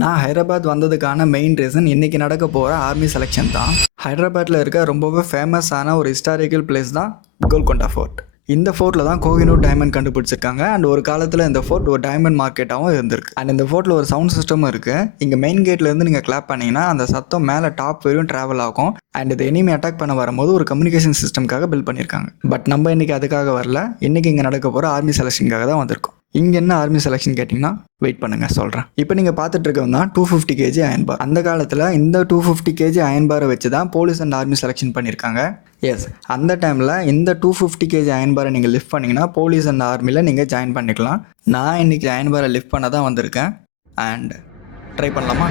நான் Hyderabad வந்ததுக்கான main reason இன்றைக்கி நடக்க போகிற ஆர்மி செலெக்ஷன் தான். ஹைதராபாத்தில் இருக்க ரொம்பவே ஃபேமஸான ஒரு ஹிஸ்டாரிக்கல் பிளேஸ் தான் கோல்கொண்டா ஃபோர்ட். இந்த ஃபோர்ட்டில் தான் கோஹினூர் டைமண்ட் கண்டுபிடிச்சிருக்காங்க. அண்ட் ஒரு காலத்தில் இந்த ஃபோர்ட் ஒரு டைமண்ட் மார்க்கெட்டாகவும் இருந்திருக்கு. அண்ட் இந்த ஃபோர்ட்டில் ஒரு சவுண்ட் சிஸ்டமும் இருக்குது. இங்கே மெயின் கேட்லேருந்து நீங்கள் கிளாப் பண்ணிங்கன்னா அந்த சத்தம் மேலே டாப் வரையும் ட்ராவல் ஆகும். அண்ட் இது எனிமி அட்டாக் பண்ண வரும்போது ஒரு கம்யூனிகேஷன் சிஸ்டம்காக பில்ட் பண்ணியிருக்காங்க. பட் நம்ம இன்றைக்கி அதுக்காக வரல. இன்றைக்கி இங்கே நடக்க போகிற ஆர்மி செலெக்ஷனுக்காக தான் வந்திருக்கோம். இங்கே என்ன ஆர்மி செலெக்ஷன் கேட்டிங்கன்னா வெயிட் பண்ணுங்கள் சொல்கிறேன். இப்போ நீங்கள் பார்த்துட்டு இருக்கவங்க தான் 250 kg அயன் பார். அந்த காலத்தில் இந்த 250 kg அயன் பாரை வச்சு தான் போலீஸ் அண்ட் ஆர்மி செலெக்ஷன் பண்ணியிருக்காங்க. எஸ், அந்த டைமில் இந்த 250 kg அயன் பாரை நீங்கள் லிஃப்ட் பண்ணிங்கன்னா போலீஸ் அண்ட் ஆர்மியில் நீங்கள் ஜாயின் பண்ணிக்கலாம். நான் இன்றைக்கி அயன் பாரை லிஃப்ட் பண்ண தான் வந்திருக்கேன். அண்ட் ட்ரை பண்ணலாமா?